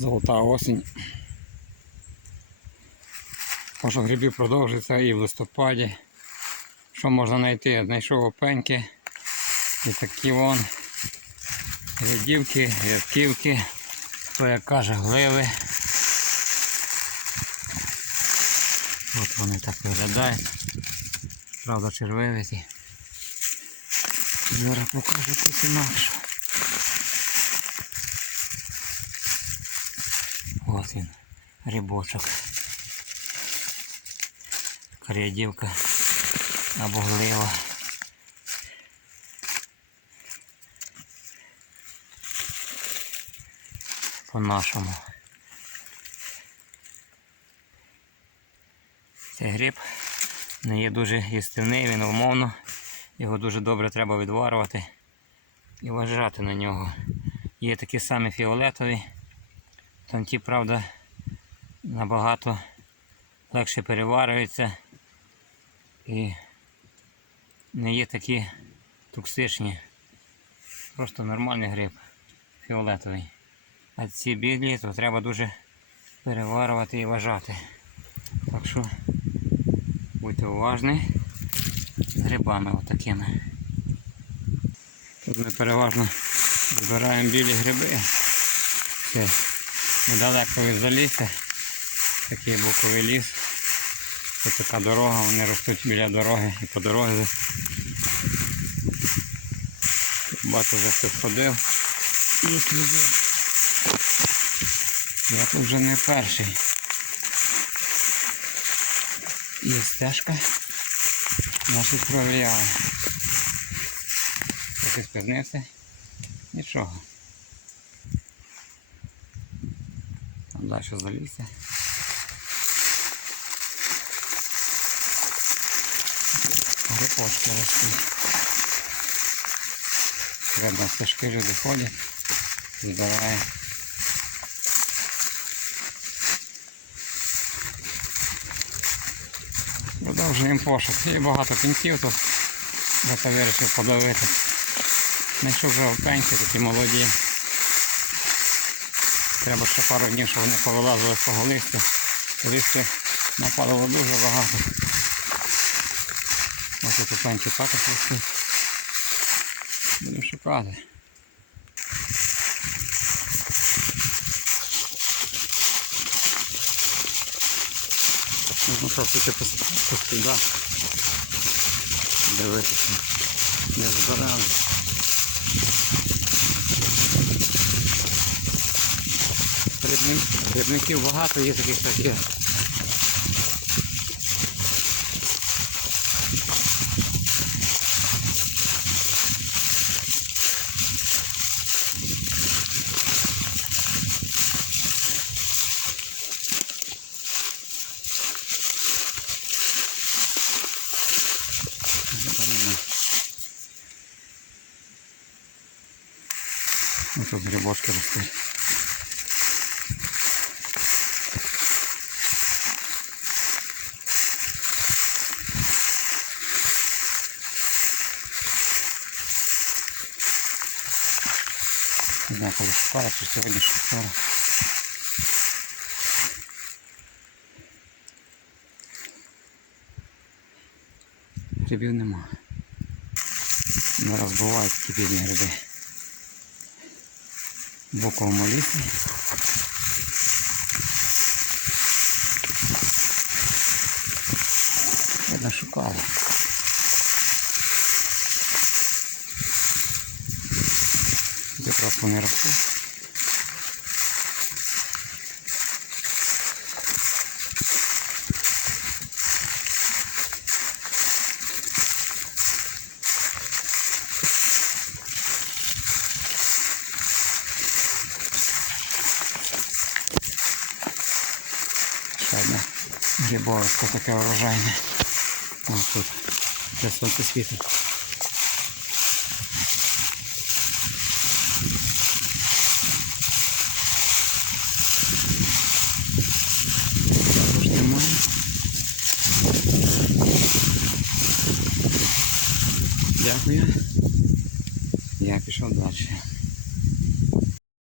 Золота осінь. Пошук грибів продовжується і в листопаді. Що можна знайти? Знайшов опеньки. І такі вон рядівки, рядківки, хто як каже, гливи. От вони так виглядають. Правда червивиті. Зараз покажу тут інакше. Ось він, рибочок. Рядівка або. По-нашому. Цей гриб не є дуже їстивний, він умовно. Його дуже добре треба відварювати і вважати на нього. Є такі самі фіолетові. Там правда, набагато легше переварюються і не є такі токсичні. Просто нормальний гриб фіолетовий. А ці білі, то треба дуже переварювати і вважати. Так що будьте уважні з грибами отакими. Тут ми переважно збираємо білі гриби. Це недалеко від залісся. Такий боковий ліс. Ось така дорога, вони ростуть біля дороги і по дорозі. Бачу, вже хтось ходив. Я тут вже не перший. І стежка наші провіряли. Трохи спізнився. Нічого. Далі залізся. Грипочки ростуть. Видно, стежки люди ходять, збирають. Продовжуємо пошук. Є багато кінців тут. Зато вирішив подавити. Знайшов вже опеньки такі молоді. Треба ще пару днів, щоб вони повилазили з того листя. Листя нападало дуже багато. Ось тут опеньки також ростуть. Будемо шукати. Можна просто по, по слідах. Дивитися. Не збирали. Грибників багато є таких таких. Ось тут грибочки ростуть. Не знаю, коли шукала, чи сьогодні чи вчора. Грибів нема. Зараз бувають такі бідні гриби. В боковому лісі. Шукали. чуть окраску не росло. Грибовочка такая урожайная. Вот тут. Сейчас солнце светит. Дякую. Я пішов далі.